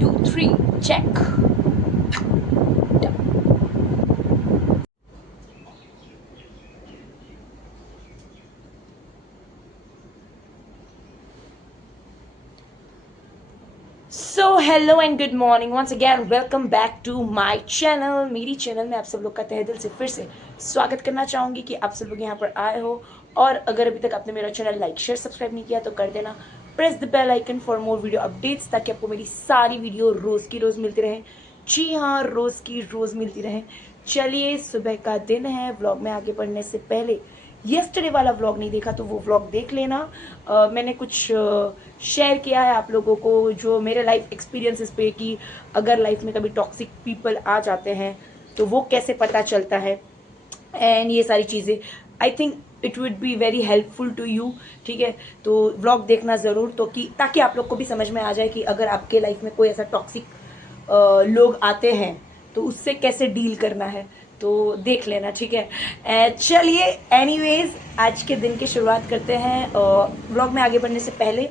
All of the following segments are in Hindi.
2 3 check. So hello and good morning once again, welcome back to my channel. मेरी चैनल में आप सब लोग का तहे दिल से फिर से स्वागत करना चाहूँगी कि आप सब लोग यहाँ पर आए हो। और अगर अभी तक आपने मेरा चैनल लाइक शेयर सब्सक्राइब नहीं किया तो कर देना। Press the bell icon for more video updates, ताकि आपको मेरी सारी वीडियो रोज़ की रोज़ मिलती रहे। जी हाँ, रोज़ की रोज़ मिलती रहे। चलिए, सुबह का दिन है। व्लॉग में आगे बढ़ने से पहले येस्टरडे वाला व्लॉग नहीं देखा तो वो व्लॉग देख लेना। मैंने कुछ शेयर किया है आप लोगों को जो मेरे लाइफ एक्सपीरियंसेस पे, कि अगर लाइफ में कभी टॉक्सिक पीपल आ जाते हैं तो वो कैसे पता चलता है, एंड ये सारी चीज़ें I think it would be very helpful to you. ठीक है, तो व्लॉग देखना ज़रूर, तो कि ताकि आप लोग को भी समझ में आ जाए कि अगर आपके लाइफ में कोई ऐसा टॉक्सिक लोग आते हैं तो उससे कैसे डील करना है, तो देख लेना। ठीक है, चलिए एनीवेज आज के दिन की शुरुआत करते हैं। व्लॉग में आगे बढ़ने से पहले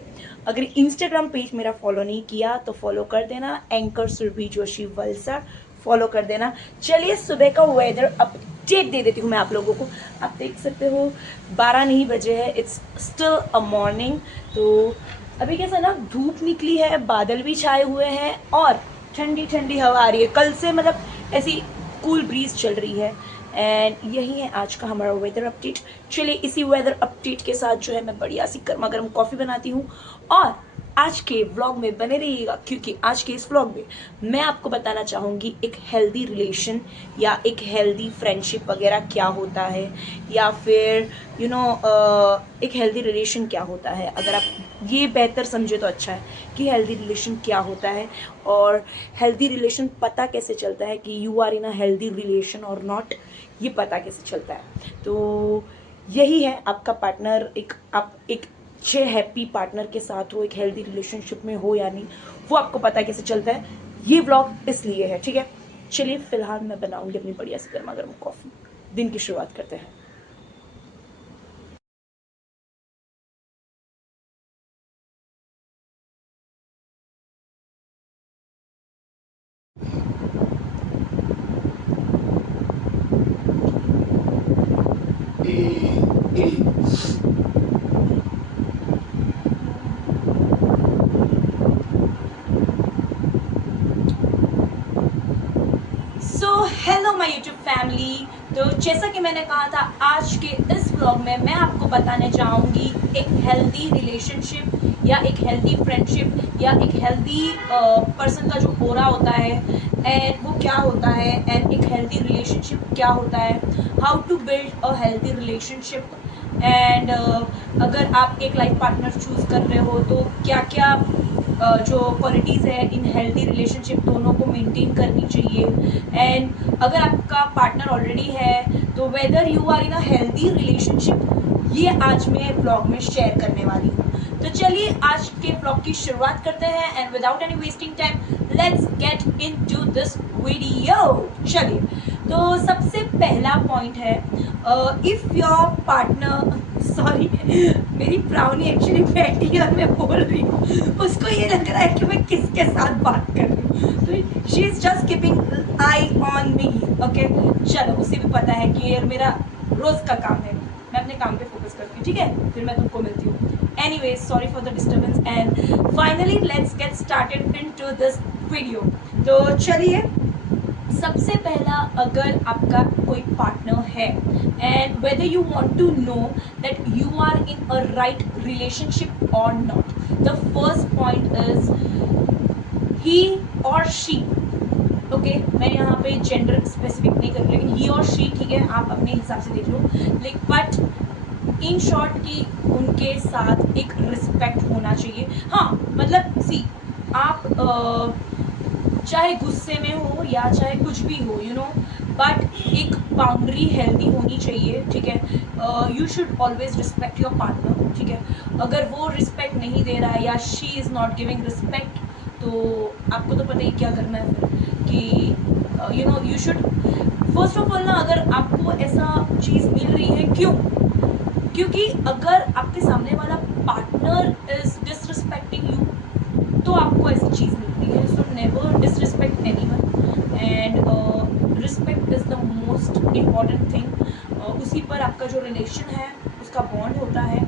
अगर इंस्टाग्राम पेज मेरा फॉलो नहीं किया तो फॉलो कर देना, एंकर सुरभि जोशी वलसाड फॉलो कर देना। चलिए, सुबह का वेदर अपडेट दे देती हूँ मैं आप लोगों को। आप देख सकते हो 12 नहीं बजे है, इट्स स्टिल अ मॉर्निंग। तो अभी कैसा ना, धूप निकली है, बादल भी छाए हुए हैं और ठंडी ठंडी हवा आ रही है। कल से मतलब ऐसी कूल ब्रीज चल रही है। एंड यही है आज का हमारा वेदर अपडेट। चलिए, इसी वेदर अपडेट के साथ जो है मैं बढ़िया सी गर्मा गर्म कॉफ़ी बनाती हूँ और आज के व्लॉग में बने रहिएगा, क्योंकि आज के इस व्लॉग में मैं आपको बताना चाहूँगी एक हेल्दी रिलेशन या एक हेल्दी फ्रेंडशिप वगैरह क्या होता है, या फिर एक हेल्दी रिलेशन क्या होता है। अगर आप ये बेहतर समझे तो अच्छा है कि हेल्दी रिलेशन क्या होता है, और हेल्दी रिलेशन पता कैसे चलता है कि you are in a healthy relation और नॉट, ये पता कैसे चलता है। तो यही है आपका पार्टनर, आप एक अच्छे हैप्पी पार्टनर के साथ हो, एक हेल्दी रिलेशनशिप में हो या नहीं, वो आपको पता कैसे चलता है। ये व्लॉग इसलिए है। ठीक है, चलिए फिलहाल मैं बनाऊंगी अपनी बढ़िया सी गर्मा गर्म कॉफ़ी। दिन की शुरुआत करते हैं। So hello my YouTube family. तो जैसा कि मैंने कहा था, आज के इस व्लॉग में मैं आपको बताने जाऊंगी एक हेल्दी रिलेशनशिप या एक हेल्दी फ्रेंडशिप या एक हेल्दी पर्सन का जो हो रहा होता है एंड वो क्या होता है, एंड एक हेल्दी रिलेशनशिप क्या होता है, how to build a healthy relationship. And अगर आप एक लाइफ पार्टनर चूज कर रहे हो तो क्या क्या जो क्वालिटीज़ है इन हेल्दी रिलेशनशिप दोनों को मेंटेन करनी चाहिए। एंड अगर आपका पार्टनर ऑलरेडी है तो whether you are in a healthy relationship, ये आज मैं ब्लॉग में शेयर करने वाली हूँ। तो चलिए आज के ब्लॉग की शुरुआत करते हैं, and without any wasting time let's get into this video. चलिए, तो सबसे पहला पॉइंट है, इफ योर पार्टनर, सॉरी मेरी ब्राउनी एक्चुअली बैठी है और मैं बोल रही हूँ, उसको ये लग रहा है कि मैं किसके साथ बात कर रही हूँ, तो she is just keeping I on me. Okay, चलो, उसे भी पता है कि ये मेरा रोज का काम है, मैं अपने काम पे फोकस करती हूँ। ठीक है, फिर मैं तुमको मिलती हूँ। Anyways, sorry for the disturbance and finally let's get started into this video. तो चलिए, सबसे पहला, अगर आपका कोई पार्टनर है and whether you want to know that you are in a right relationship or not, the first point is he or she. Okay, मैं यहाँ पे जेंडर स्पेसिफिक नहीं कर रही, लेकिन ही और शी, ठीक है, आप अपने हिसाब से देख लो। लेकिन बट इन शॉर्ट कि उनके साथ एक रिस्पेक्ट होना चाहिए। हाँ, मतलब सी, आप चाहे गुस्से में हो या चाहे कुछ भी हो, बट एक बाउंड्री हेल्दी होनी चाहिए। ठीक है, you should always respect your partner. ठीक है, अगर वो रिस्पेक्ट नहीं दे रहा है या she is not giving respect, तो आपको तो पता ही क्या करना है फिर, कि you should first of all ना, अगर आपको ऐसा चीज़ मिल रही है, क्योंकि अगर आपके सामने वाला पार्टनर इज डिसरिस्पेक्टिंग यू तो आपको ऐसी चीज़ मिलती है सुनने मोस्ट इम्पॉर्टेंट थिंग, उसी पर आपका जो रिलेशन है उसका बॉन्ड होता है।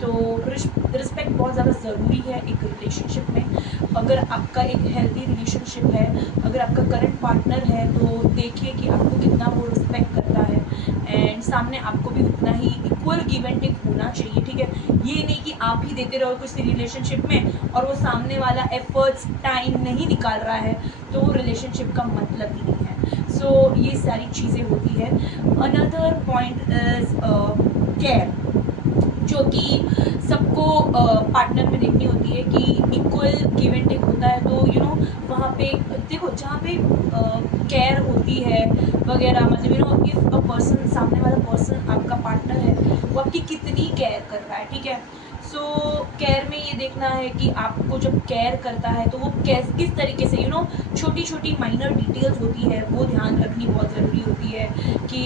तो रिस्पेक्ट बहुत ज़्यादा ज़रूरी है एक रिलेशनशिप में। अगर आपका एक हेल्दी रिलेशनशिप है, अगर आपका करंट पार्टनर है, तो देखिए कि आपको कितना वो रिस्पेक्ट करता है, एंड सामने आपको भी उतना ही इक्वल गिव एंड टेक होना चाहिए, ठीक है। ये नहीं कि आप ही देते रहो किसी रिलेशनशिप में और वो सामने वाला एफर्ट्स टाइम नहीं निकाल रहा है, तो वो रिलेशनशिप का मतलब ही नहीं है। सो ये सारी चीज़ें होती है। अनदर पॉइंट इज केयर, जो कि सबको पार्टनर में देखनी होती है कि इक्वल गिव एंड टेक होता है। तो वहाँ पे देखो, जहाँ पे केयर होती है वगैरह, मतलब इफ अ पर्सन, सामने वाला पर्सन आपका पार्टनर है, वो आपकी कितनी केयर कर रहा है, ठीक है। सो केयर में ये देखना है कि आपको जब केयर करता है तो वो किस तरीके से छोटी छोटी माइनर डिटेल्स होती है, वो ध्यान रखनी बहुत ज़रूरी होती है कि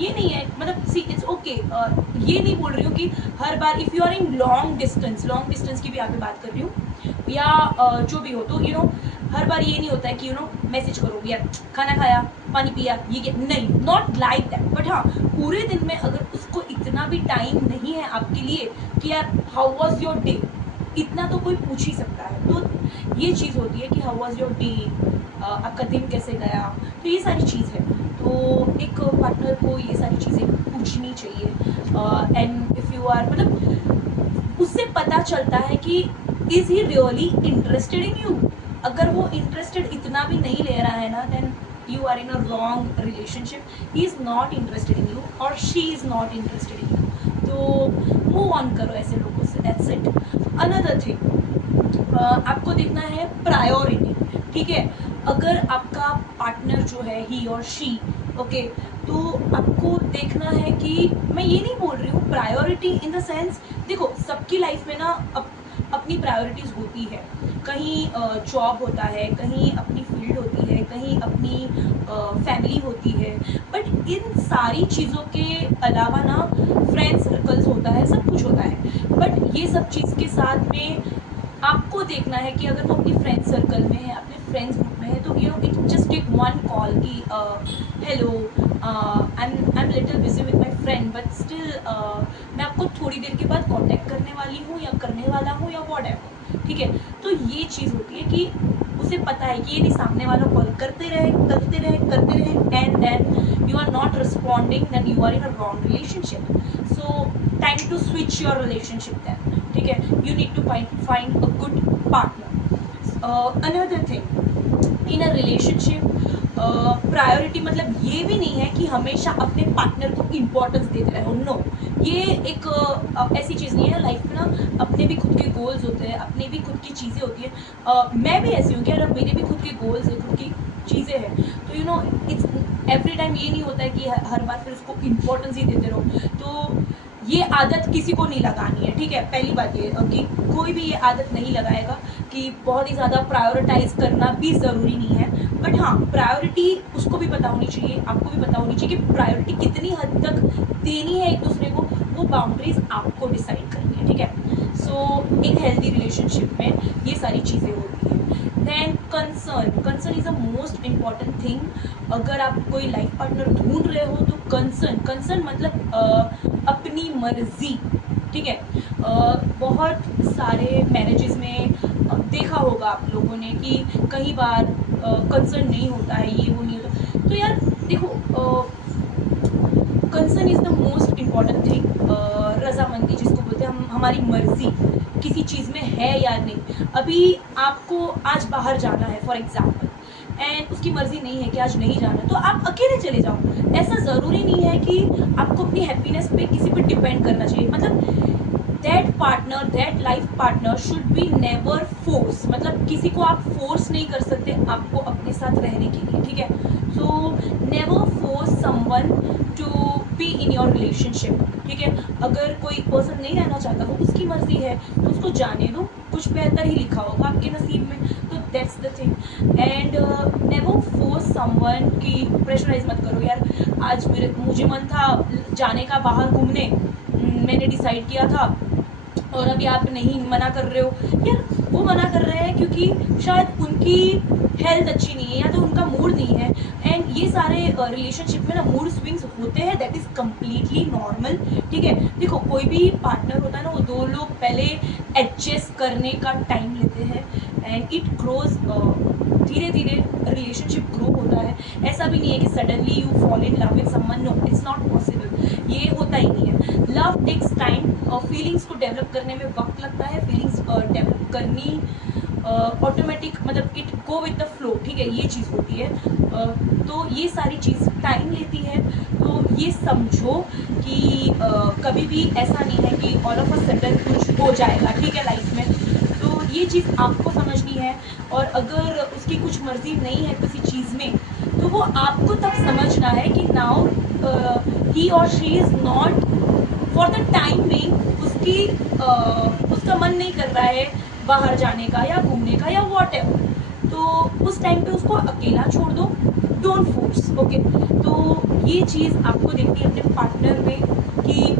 ये नहीं है, मतलब सी इट्स ओके, ये नहीं बोल रही हूँ कि हर बार if you are in long distance की भी यहाँ पे बात कर रही हूँ, या जो भी हो, तो हर बार ये नहीं होता है कि मैसेज करो यार खाना खाया, पानी पिया, ये क्या, नहीं, नॉट लाइक दैट। बट हाँ, पूरे दिन में अगर उसको इतना भी टाइम नहीं है आपके लिए कि यार हाउ वाज योर डे, इतना तो कोई पूछ ही सकता है। तो ये चीज़ होती है कि हाउ वाज योर डे, आपका दिन कैसे गया, तो ये सारी चीज़ है। तो एक पार्टनर को ये सारी चीज़ें पूछनी चाहिए। एंड इफ़ यू आर, मतलब उससे पता चलता है कि is he really interested in you. अगर वो इंटरेस्टेड इतना भी नहीं ले रहा है ना, then you are in a wrong relationship. He is not interested in you or she is not interested in you. तो move on करो ऐसे लोगों से, that's it. Another thing, आपको देखना है प्रायोरिटी, ठीक है। अगर आपका पार्टनर जो है ही और शी, ओके, तो आपको देखना है कि मैं ये नहीं बोल रही हूँ प्रायोरिटी इन द सेंस, देखो सबकी लाइफ में ना अपनी प्रायोरिटीज़ होती है। कहीं जॉब होता है, कहीं अपनी फील्ड होती है, कहीं अपनी फैमिली होती है, बट इन सारी चीज़ों के अलावा ना फ्रेंड सर्कल्स होता है, सब कुछ होता है। बट ये सब चीज़ के साथ में आपको देखना है कि अगर वो अपनी फ्रेंड सर्कल में है, अपने फ्रेंड्स ग्रुप में है, तो it just take one call कि hello, I am little busy with my friend, but still मैं आपको थोड़ी देर के बाद कांटेक्ट करने वाली हूँ या करने वाला हूँ या व्हाटएवर, ठीक है। तो ये चीज़ होती है कि उसे पता है कि ये नहीं, सामने वाला कॉल करते रहे and then you are not responding, then you are in a wrong relationship. So time to switch your relationship then, ठीक है। You need to find a good partner. Another thing in a relationship, priority मतलब ये भी नहीं है कि हमेशा अपने पार्टनर को इम्पोर्टेंस देते रहो, नो। ये एक ऐसी चीज़ नहीं है लाइफ में ना, अपने भी खुद के गोल्स होते हैं, अपनी भी खुद की चीज़ें होती हैं। मैं भी ऐसी हूँ कि यार मेरे भी खुद के गोल्स हैं, खुद की चीज़ें हैं, तो इट्स एवरी टाइम ये नहीं होता है कि हर बार फिर उसको इम्पोर्टेंस ही देते रहो। तो ये आदत किसी को नहीं लगानी है, ठीक है। पहली बात ये कि कोई भी ये आदत नहीं लगाएगा कि बहुत ही ज़्यादा प्रायोरिटाइज करना भी ज़रूरी नहीं है। बट हाँ, प्रायोरिटी उसको भी पता होनी चाहिए, आपको भी पता होनी चाहिए कि प्रायोरिटी कितनी हद तक देनी है एक दूसरे को, वो बाउंड्रीज आपको डिसाइड करनी है, ठीक है। सो एक हेल्दी रिलेशनशिप में ये सारी चीज़ें होती हैं। Then concern is the most important thing. अगर आप कोई लाइफ पार्टनर ढूंढ रहे हो तो कंसर्न मतलब अपनी मर्जी, ठीक है। बहुत सारे मैरिजेस में देखा होगा आप लोगों ने कि कई बार कंसर्न नहीं होता है, ये वो नहीं होता। तो यार देखो, concern is the most important thing. रजामंदी जिसको बोलते हैं, हम हमारी मर्जी किसी चीज़ में है या नहीं। अभी आपको आज बाहर जाना है फॉर एग्जाम्पल, एंड उसकी मर्जी नहीं है कि आज नहीं जाना, तो आप अकेले चले जाओ। ऐसा ज़रूरी नहीं है कि आपको अपनी हैप्पीनेस पे किसी पे डिपेंड करना चाहिए। मतलब that life partner should be never force, मतलब किसी को आप फोर्स नहीं कर सकते आपको अपने साथ रहने के लिए, ठीक है। So never force someone to be in your relationship, ठीक है। अगर कोई पर्सन नहीं रहना चाहता, वो उसकी मर्जी है, तो उसको जाने दो, कुछ बेहतर ही लिखा होगा आपके नसीब में। तो that's the thing. And never force someone की प्रेशराइज मत करो यार, आज मुझे मन था जाने का बाहर घूमने, मैंने डिसाइड किया था और अभी आप नहीं, मना कर रहे हो। यार वो मना कर रहे हैं क्योंकि शायद उनकी हेल्थ अच्छी नहीं है या तो उनका मूड नहीं है, एंड ये सारे रिलेशनशिप में ना मूड स्विंग्स होते हैं, दैट इज़ कम्प्लीटली नॉर्मल। ठीक है, देखो कोई भी पार्टनर होता है ना, वो दो लोग पहले एडजस्ट करने का टाइम लेते हैं एंड इट ग्रोज, धीरे धीरे रिलेशनशिप ग्रो होता है। ऐसा भी नहीं है कि suddenly you fall in love with someone, no it's not possible, ये होता ही नहीं है। लव टेक्स टाइम, फीलिंग्स को डेवलप करने में वक्त लगता है, फीलिंग्स डेवलप करनी ऑटोमेटिक, मतलब it go with the flow. ठीक है, ये चीज़ होती है। तो ये सारी चीज़ टाइम लेती है। तो ये समझो कि कभी भी ऐसा नहीं है कि ऑल ऑफ अ सडन कुछ हो जाएगा, ठीक है, लाइफ में। तो ये चीज़ आपको समझनी है, और अगर उसकी कुछ मर्जी नहीं है किसी चीज़ में, तो वो आपको तब समझना है कि now he or she is not for the time being, उसका मन नहीं कर रहा है बाहर जाने का या घूमने का या वॉट एवर, तो उस टाइम पे उसको अकेला छोड़ दो, डोंट फोर्स। ओके, तो ये चीज़ आपको देखनी है अपने पार्टनर में कि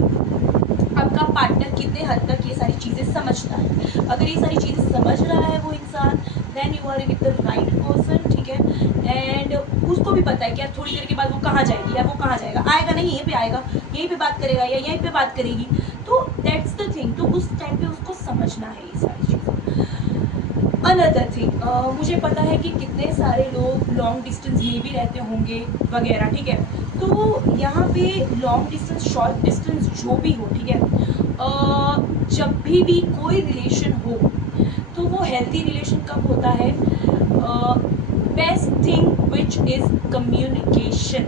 आपका पार्टनर कितने हद तक ये सारी चीज़ें समझता है। अगर ये सारी चीज़ें समझ रहा है वो इंसान, then you are with the right person. ठीक है, एंड उसको भी पता है कि यार थोड़ी देर के बाद वो कहाँ जाएगी या वो कहाँ जाएगा, आएगा नहीं, यहीं पे आएगा, यहीं पे बात करेगा या यहीं पे बात करेगी, तो दैट्स द थिंग। तो उस टाइम पे उसको समझना है ये सारी चीज़ें। अनदर थिंग, मुझे पता है कि कितने सारे लोग लॉन्ग डिस्टेंस में भी रहते होंगे वगैरह। ठीक है, तो यहाँ पे लॉन्ग डिस्टेंस, शॉर्ट डिस्टेंस जो भी हो, ठीक है, जब भी कोई रिलेशन हो, तो वो हेल्दी रिलेशन कब होता है? Best thing which is communication.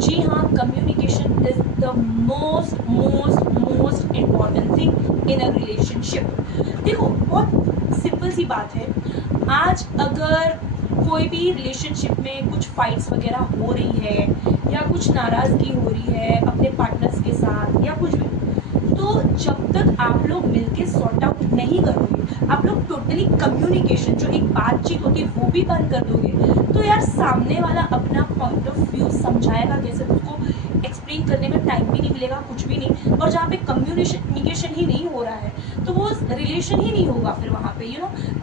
जी हाँ, communication is the most most most important thing in a relationship. देखो बहुत सिंपल सी बात है, आज अगर कोई भी रिलेशनशिप में कुछ फाइट्स वगैरह हो रही है या कुछ नाराज़गी हो रही है अपने पार्टनर्स के साथ या कुछ भी, तो जब तक आप लोग मिलके सॉर्ट आउट नहीं करोगे, आप लोग टोटली कम्युनिकेशन जो एक बातचीत होती है वो भी बंद कर दोगे, तो यार सामने वाला अपना पॉइंट ऑफ व्यू समझाएगा कैसे? उसको एक्सप्लेन करने में टाइम भी नहीं मिलेगा, कुछ भी नहीं। और जहाँ पे कम्युनिकेशन ही नहीं हो रहा है, तो वो रिलेशन ही नहीं होगा फिर वहाँ पे,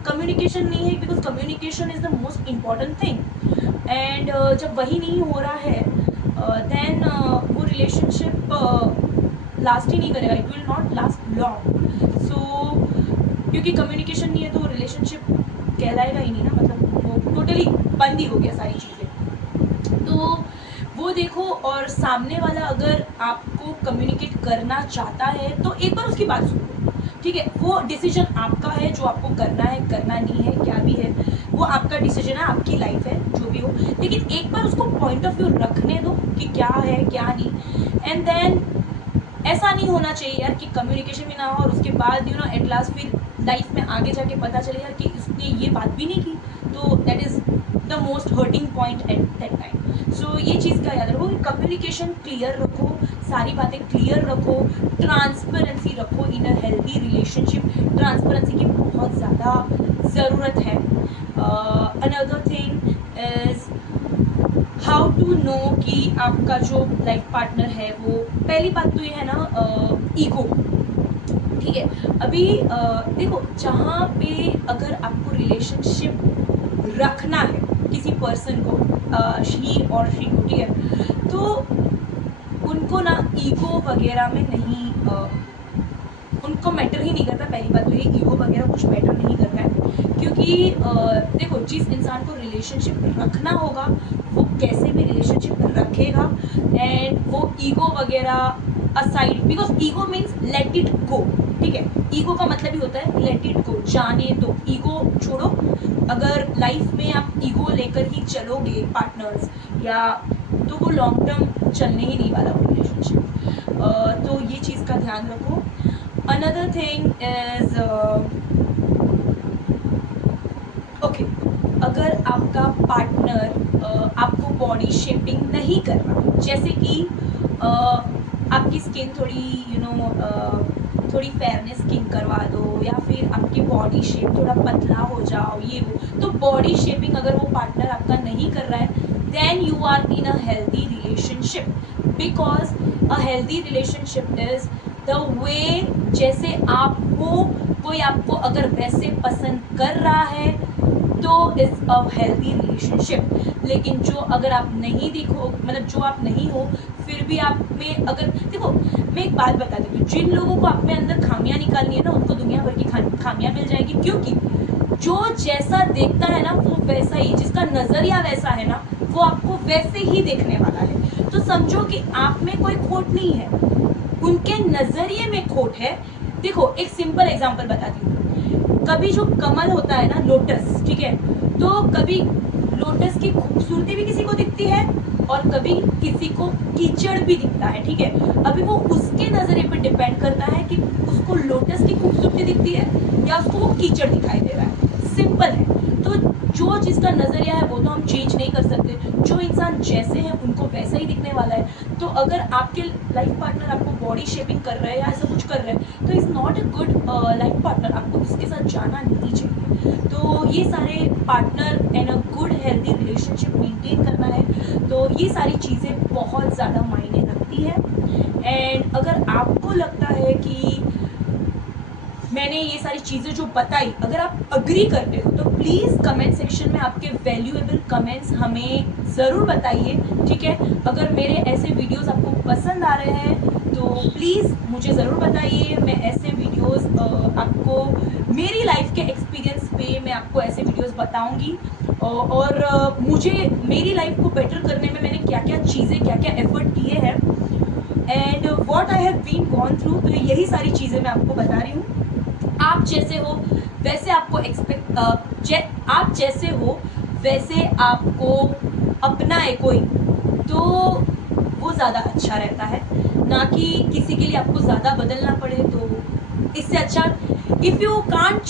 कम्युनिकेशन नहीं है, because communication is the most important thing. And जब वही नहीं हो रहा है, देन वो रिलेशनशिप लास्ट ही नहीं करेगा, it will not last long. So क्योंकि कम्युनिकेशन नहीं है तो रिलेशनशिप कहलाएगा ही नहीं ना, मतलब वो टोटली बंद ही हो गया सारी चीज़ें। तो वो देखो, और सामने वाला अगर आपको कम्युनिकेट करना चाहता है तो एक बार उसकी बात सुनो। ठीक है, वो डिसीजन आपका है, जो आपको करना है, करना नहीं है, क्या भी है वो आपका डिसीजन है, आपकी लाइफ है, जो भी हो। लेकिन एक बार उसको पॉइंट ऑफ व्यू रखने दो कि क्या है क्या नहीं। एंड देन ऐसा नहीं होना चाहिए यार कि कम्युनिकेशन भी ना हो और उसके बाद एट लास्ट फिर लाइफ में आगे जाके पता चले यार कि इसने ये बात भी नहीं की, तो that is the most hurting point at that time. So ये चीज़ का याद रखो कि कम्युनिकेशन क्लियर रखो, सारी बातें क्लियर रखो, ट्रांसपेरेंसी रखो in a healthy relationship. Transparency की बहुत ज़्यादा ज़रूरत है। Another thing is how to know कि आपका जो लाइफ पार्टनर है, वो पहली बात तो ये है ना, ईगो। ठीक है, अभी देखो जहाँ पे अगर आपको रिलेशनशिप रखना है किसी पर्सन को, शी और शी को, ठीक है, तो उनको ना ईगो वगैरह में नहीं, उनको मैटर ही नहीं करता। पहली बात तो ये, ईगो वगैरह कुछ मैटर नहीं करता है, क्योंकि देखो जिस इंसान को रिलेशनशिप रखना होगा वो कैसे भी रिलेशनशिप रखेगा, एंड वो ईगो वगैरह aside, because ego means let it go. ठीक है, ईगो का मतलब ही होता है लेट इट गो, जाने दो, ईगो छोड़ो। अगर लाइफ में आप ईगो लेकर ही चलोगे पार्टनर्स, या तो वो लॉन्ग टर्म चलने ही नहीं वाला वो रिलेशनशिप। तो ये चीज़ का ध्यान रखो। अनदर थिंग इज ओके, अगर आपका पार्टनर आपको बॉडी शेपिंग नहीं कर रहा, जैसे कि आपकी स्किन थोड़ी थोड़ी फेयरनेस स्किन करवा दो, या फिर आपकी बॉडी शेप थोड़ा पतला हो जाओ, ये वो, तो बॉडी शेपिंग अगर वो पार्टनर आपका नहीं कर रहा है, then you are in a healthy relationship. Because a healthy relationship is the way जैसे आप हो, कोई आपको अगर वैसे पसंद कर रहा है तो इज अ हेल्दी रिलेशनशिप। लेकिन जो अगर आप नहीं दिखो, मतलब जो आप नहीं हो, फिर भी आप में अगर देखो, मैं एक बात बता देती हूँ, जिन लोगों को आप में अंदर खामियां निकालनी है ना, उनको दुनिया भर की खामियां मिल जाएगी। क्योंकि जो जैसा देखता है ना वो वैसा ही, जिसका नजरिया वैसा है ना वो आपको वैसे ही देखने वाला है। तो समझो कि आप में कोई खोट नहीं है, उनके नजरिए में खोट है। देखो एक सिंपल एग्जांपल बताती हूँ। कभी जो कमल होता है ना, लोटस, ठीक है, तो कभी लोटस की खूबसूरती भी किसी को दिखती है और कभी किसी को कीचड़ भी दिखता है, ठीक है। अभी वो उसके नजरिए पर डिपेंड करता है कि उसको लोटस की खूबसूरती दिखती है या उसको वो कीचड़ दिखाई दे रहा है। सिंपल है। तो जो जिसका नजरिया है वो तो हम चेंज नहीं कर सकते, जो इंसान जैसे है उनको वैसा ही दिखने वाला है। तो अगर आपके लाइफ पार्टनर आपको बॉडी शेपिंग कर रहे हैं या ऐसा कुछ कर रहे हैं तो is not a good life partner, आपको उसके साथ जाना नहीं चाहिए। तो ये सारे partner and a good healthy relationship maintain करना है, तो ये सारी चीज़ें बहुत ज़्यादा मायने रखती है। एंड अगर आपको लगता है कि मैंने ये सारी चीज़ें जो बताई, अगर आप अग्री करते हो तो प्लीज़ कमेंट सेक्शन में आपके वैल्यूएबल कमेंट्स हमें ज़रूर बताइए, ठीक है। अगर मेरे ऐसे वीडियोस आपको पसंद आ रहे हैं तो प्लीज़ मुझे ज़रूर बताइए। मैं ऐसे वीडियोस आपको मेरी लाइफ के एक्सपीरियंस पे मैं आपको ऐसे वीडियोस बताऊंगी। और मुझे मेरी लाइफ को बेटर करने में मैंने क्या क्या चीज़ें, क्या क्या एफर्ट किए हैं and what I have been gone through, तो यही सारी चीज़ें मैं आपको बता रही हूँ। आप जैसे हो वैसे आपको आप जैसे हो वैसे आपको अपनाए कोई, तो वो ज़्यादा अच्छा रहता है, ना कि किसी के लिए आपको ज़्यादा बदलना पड़े। तो इससे अच्छा, if you can't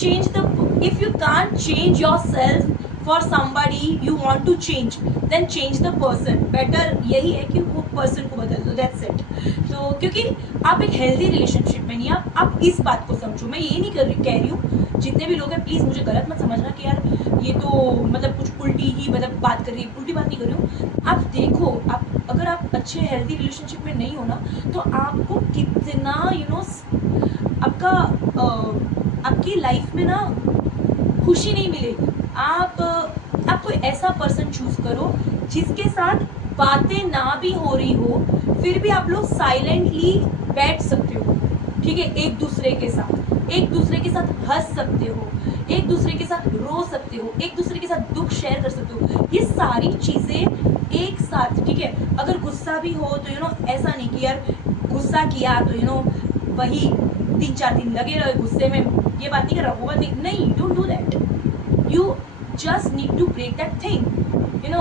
change your self for somebody you want to change, then change the person। Better यही है कि वो पर्सन को बदल दो, दैट्स इट। तो क्योंकि आप एक हेल्दी रिलेशनशिप में नहीं, आप इस बात को समझो। मैं ये नहीं कह रही हूँ, जितने भी लोग हैं प्लीज़ मुझे गलत मत समझना कि यार ये तो मतलब कुछ उल्टी ही मतलब बात कर रही है, उल्टी बात नहीं कर रही हूँ। आप देखो, आप अगर आप अच्छे हेल्दी रिलेशनशिप में नहीं हो ना तो आपको कितना आपका आपकी लाइफ में ना खुशी नहीं मिलेगी। आप कोई ऐसा पर्सन चूज करो जिसके साथ बातें ना भी हो रही हो फिर भी आप लोग साइलेंटली बैठ सकते हो, ठीक है। एक दूसरे के साथ हंस सकते हो, एक दूसरे के साथ रो सकते हो, एक दूसरे के साथ दुख शेयर कर सकते हो। ये सारी चीजें एक साथ, ठीक है। अगर गुस्सा भी हो तो ऐसा नहीं कि यार गुस्सा किया तो वही 3-4 दिन लगे रहे गुस्से में, ये बात नहीं कर रहा, वो बात नहीं, don't do that. You just need to break that thing, and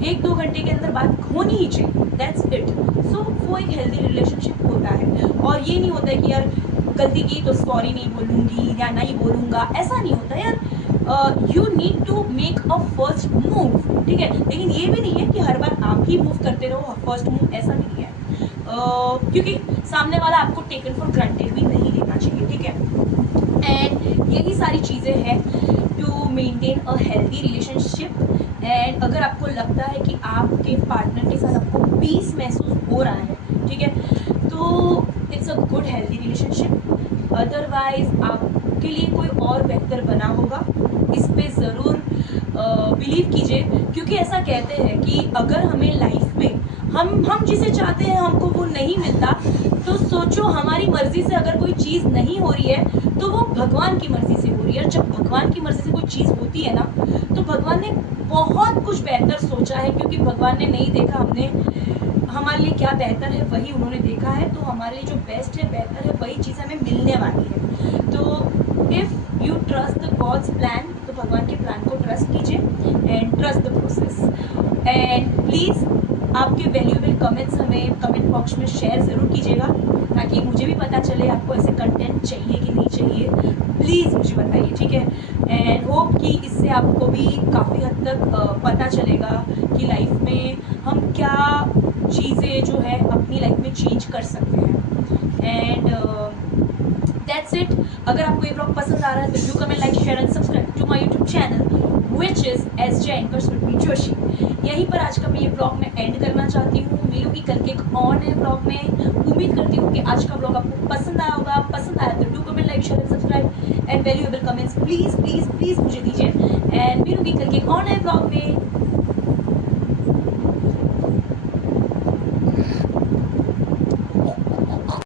1-2 घंटे के अंदर बात होनी ही चाहिए, that's it। So वो एक हेल्दी रिलेशनशिप होता है। और ये नहीं होता है कि यार गलती की तो सॉरी नहीं बोलूँगी या नहीं बोलूँगा, ऐसा नहीं होता यार। You need to make a first move, ठीक है। लेकिन ये भी नहीं है कि हर बार आप ही मूव करते रहो फर्स्ट मूव, ऐसा नहीं है। क्योंकि सामने वाला आपको टेकन फॉर ग्रांटेड भी नहीं लेना चाहिए, ठीक है। एंड यही सारी चीज़ें हैं to maintain a healthy relationship. And अगर आपको लगता है कि आपके पार्टनर के साथ आपको पीस महसूस हो रहा है, ठीक है, तो it's a good healthy relationship. Otherwise आपके लिए कोई और बेहतर बना होगा, इस पे ज़रूर बिलीव कीजिए। क्योंकि ऐसा कहते हैं कि अगर हमें लाइफ में हम जिसे चाहते हैं हमको वो नहीं मिलता, तो सोचो हमारी मर्जी से अगर कोई चीज़ नहीं हो रही है तो वो भगवान की मर्जी से हो रही है। जब भगवान की मर्जी से कोई चीज़ होती है ना तो भगवान ने बहुत कुछ बेहतर सोचा है, क्योंकि भगवान ने नहीं देखा हमने हमारे लिए क्या बेहतर है, वही उन्होंने देखा है। तो हमारे लिए जो बेस्ट है, बेहतर है, वही चीज़ हमें मिलने वाली है। तो if you trust the gods plan, तो भगवान के प्लान को ट्रस्ट कीजिए and trust the process. And please आपके वैल्यूएबल कमेंट्स हमें कमेंट बॉक्स में शेयर ज़रूर कीजिएगा, ताकि मुझे भी पता चले आपको ऐसे कंटेंट चाहिए कि नहीं चाहिए। प्लीज़ मुझे बताइए, ठीक है। एंड होप कि इससे आपको भी काफ़ी हद तक पता चलेगा कि लाइफ में हम क्या चीज़ें जो है अपनी लाइफ में चेंज कर सकते हैं। And that's it. अगर आपको ये ब्लॉग पसंद आ रहा है तो do comment, like, share and subscribe to my YouTube channel which is SJ anchor Surabhi Joshi. यहीं पर आज का मैं ये ब्लॉग में एंड करना चाहती हूँ। मिलूंगी कल के एक और नए ब्लॉग में। उम्मीद करती हूँ कि आज का ब्लॉग आपको पसंद आया होगा। पसंद आया तो do comment, like, share and subscribe and valuable comments please please please मुझे दीजिए। एंड मिलूंगी कल के एक और नए ब्लॉग में।